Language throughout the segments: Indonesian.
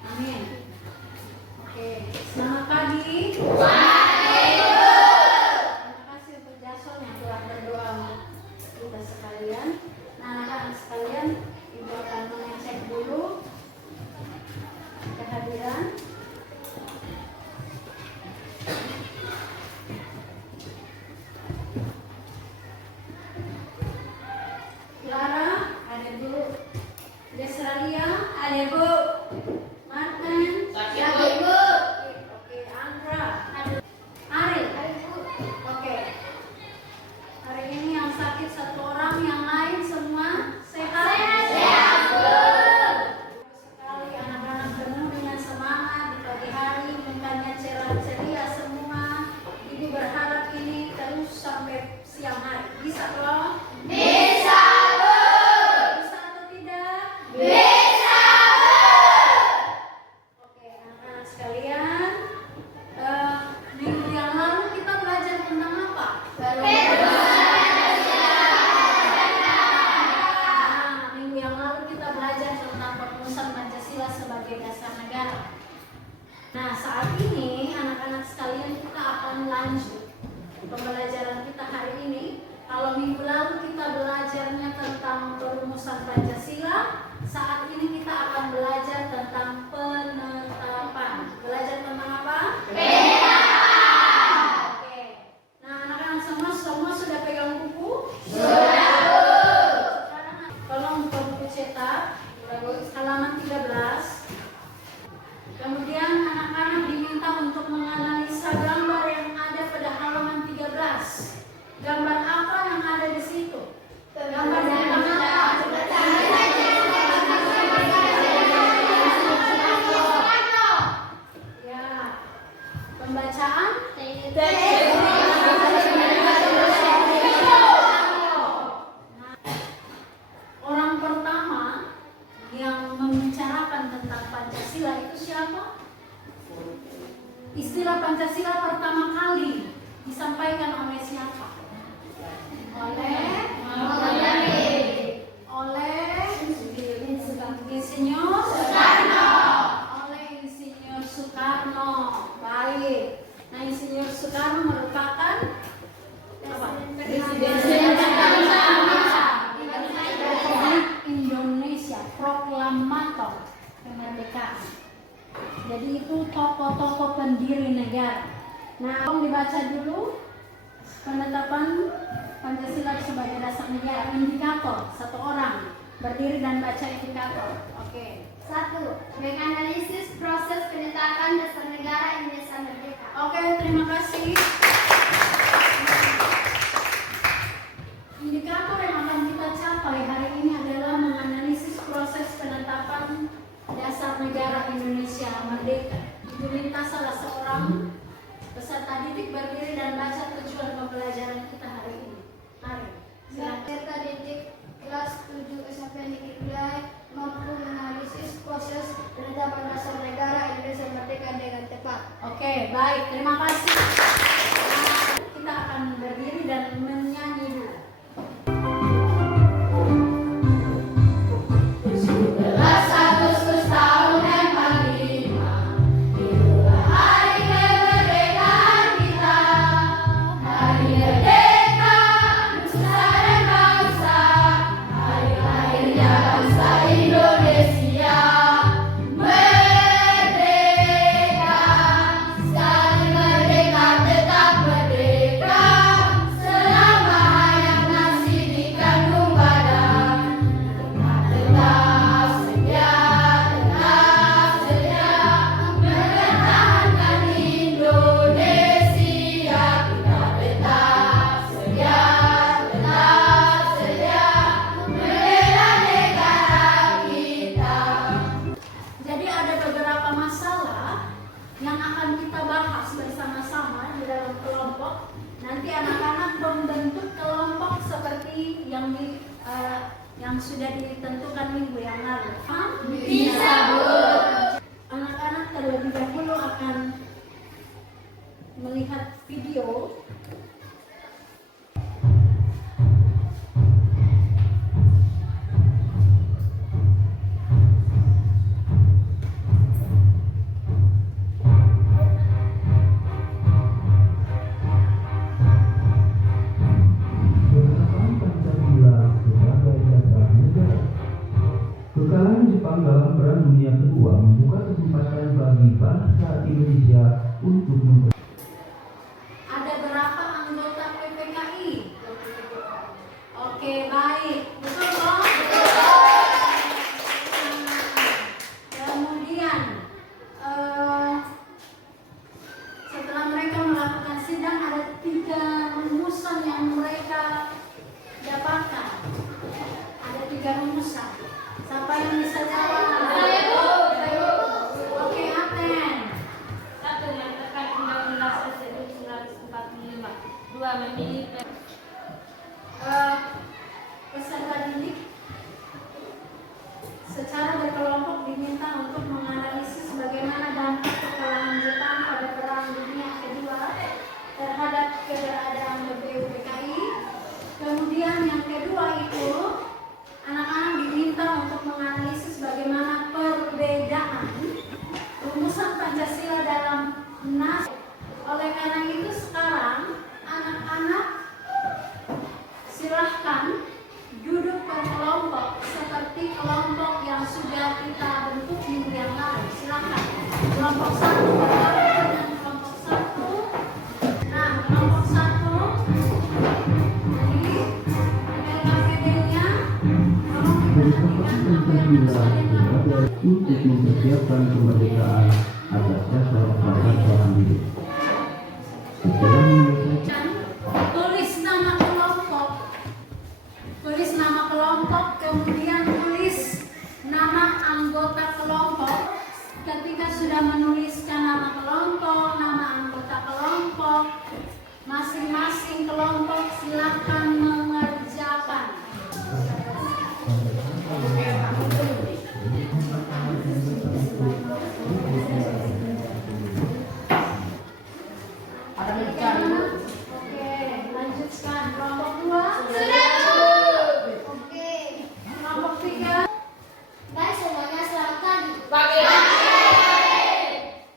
Amin. Oke, selamat pagi. Terima kasih untuk Jason yang telah berdoa untuk kita sekalian. Nah, anak-anak sekalian, Ibu akan mengecek dulu kehadiran. Clara, ada Bu. Desralia, ada Bu. Martin, ada Bu. Oke, Andra, ada. Ari, ada Bu. Oke. Hari ini yang sakit satu orang, yang lain semua sehat. Sehat, Bu. Sekali anak-anak penuh dengan semangat di pagi hari, mukanya cerah ceria semua. Ibu berharap ini terus sampai siang hari. Bisa toh? Bisa, Bu. Bisa atau tidak? Bisa, Bu. Oke, anak-anak sekalian, minggu yang lalu kita belajar tentang apa? Minggu yang lalu kita belajar tentang perumusan Pancasila sebagai dasar negara. Nah, saat ini anak-anak sekalian kita akan lanjut pembelajaran kita hari ini. Kalau minggu lalu kita belajarnya tentang perumusan Pancasila, saat ini kita akan belajar tentang penetapan. Belajar tentang apa? Oke. Nah, anak-anak semua sudah pegang buku? Sudah, Bu. Sekarang tolong buka buku cetak halaman 13. Kemudian anak-anak diminta untuk menganalisa gambar yang ada pada halaman 13. Gambar apa yang ada di situ? Gambar tentang apa? Ya. Pembacaan? Orang pertama yang membicarakan tentang Pancasila itu siapa? Istilah Pancasila pertama kali disampaikan oleh siapa? Oleh Insinyur Soekarno. Oleh Insinyur Soekarno. Baik. Nah, Insinyur Soekarno merupakan Presiden Indonesia, proklamator kemerdekaan. Jadi itu tokoh-tokoh pendiri negara. Nah, tolong dibaca dulu penetapan Pancasila sebagai dasar negara. Indikator, satu orang berdiri dan baca indikator. Oke. 1. Menganalisis proses penetapan dasar negara Indonesia Merdeka. Oke, terima kasih. Indikator yang akan kita capai hari ini adalah menganalisis proses penetapan dasar negara Indonesia Merdeka. Ibu minta salah seorang peserta didik berdiri dan baca tujuan pembelajaran kita hari ini. Mari. Silakan. Peserta didik kelas 7 SMP Negeri Wilayah mampu menganalisis proses penetapan dasar negara Indonesia Merdeka dengan tepat. Oke, baik. Terima kasih. Nah, kita akan berdiri dan menyanyi dulu. 11 Agustus tahun yang kelima, itulah hari kemerdekaan kita. Hari merdeka, nusa dan bangsa, hari lahirnya bangsa Indonesia. Merdeka, sekali merdeka tetap merdeka, selama hayat masih dikandung badan. Tetap setia, mempertahankan Indonesia. Kita tetap setia, membela negara kita. Jadi ada beberapa masalah yang akan kita bahas bersama-sama di dalam kelompok. Nanti anak-anak membentuk kelompok seperti yang sudah ditentukan minggu yang lalu. Bisa, Bu. Anak-anak terlebih dahulu akan melihat video. Kekalahan Jepang dalam Perang Dunia Kedua membuka kesempatan bagi bangsa Indonesia untuk Ada berapa anggota PPKI? Oke, baik. Betul dong? Kemudian, setelah mereka melakukan sidang, ada 3 rumusan yang mereka dapatkan. Ada 3 rumusan. Siapa yang bisa jawab? Oke, Aten. 1. Menerapkan Undang-Undang 1945. 2. Memilih Peserta didik secara berkelompok diminta untuk menganalisis bagaimana dampak kekalahan Jepang pada Perang Dunia Kedua terhadap keberadaan BPUPKI. Kemudian yang kedua itu anak-anak diminta untuk menganalisis bagaimana perbedaan rumusan Pancasila dalam nas. Oleh karena itu sekarang anak-anak silahkan duduk berkelompok seperti kelompok yang sudah kita bentuk minggu yang lalu. Silahkan kelompok 1 bergabung dengan kelompok 1. Nah, kelompok 1 jadi LKPD-nya tolong diperhatikan apa yang harus kalian lakukan untuk mempersiapkan kemerdekaan atas dasar hak-hak hidup. Setelah menyelesaikan tulis nama kelompok, kemudian tulis nama anggota kelompok. Ketika sudah menuliskan nama kelompok, nama anggota kelompok, masing-masing kelompok silakan mengerjakan. Oke, lanjutkan. Kelompok 2. Oke. Kelompok 3. Baik semuanya, selamat pagi.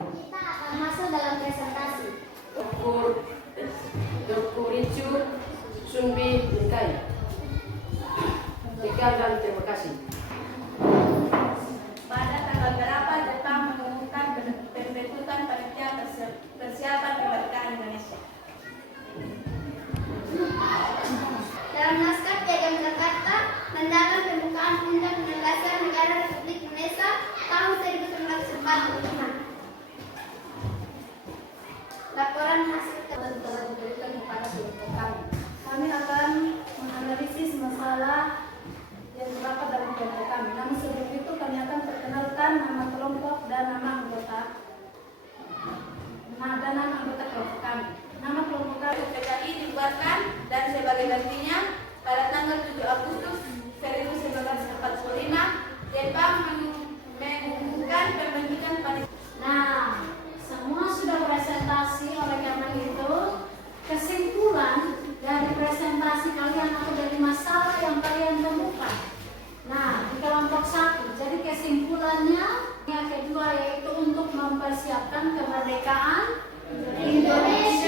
Kita akan masuk dalam presentasi. Dr. Ricu Sunbi Nikai. Sekian dan terima kasih. Pada tanggal berapa Jepang mengumumkan pembentukan panitia persiapan kemerdekaan Indonesia? Dalam naskah Piagam Jakarta mendalam pembukaan Undang-Undang Dasar Negara Republik Indonesia tahun 1945. Laporan hasil Telah diberikan kepada kelompok kami. Kami akan menganalisis masalah yang terdapat dalam kelompok kami. Namun sebelum itu kami akan perkenalkan nama kelompok dan nama anggota. Dan nama anggota kelompok kami. Nama kelompok kami PKI dibubarkan dan sebagai gantinya pada tanggal 7 Agustus 1945 Jepang mengumumkan pembentukan panitia. Nah, semua sudah presentasi, oleh karena itu kesimpulan dari presentasi kalian atau dari masalah yang kalian temukan. Nah, di kelompok 1, jadi kesimpulannya yang kedua yaitu untuk mempersiapkan kemerdekaan Indonesia.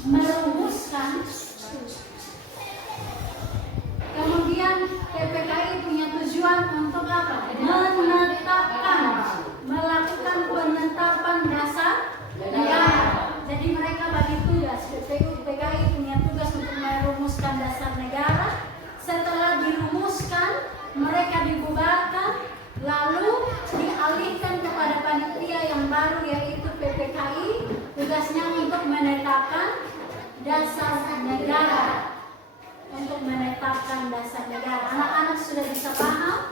merumuskan. Kemudian PPKI punya tujuan untuk apa? Menetapkan, melakukan penetapan dasar negara. Jadi mereka bagi tugas, PPKI punya tugas untuk merumuskan dasar negara. Setelah dirumuskan, mereka dibubarkan, lalu dialihkan kepada panitia yang baru yaitu PPKI. Tugasnya untuk menetapkan dasar negara. Untuk menetapkan dasar negara. Anak-anak sudah bisa paham?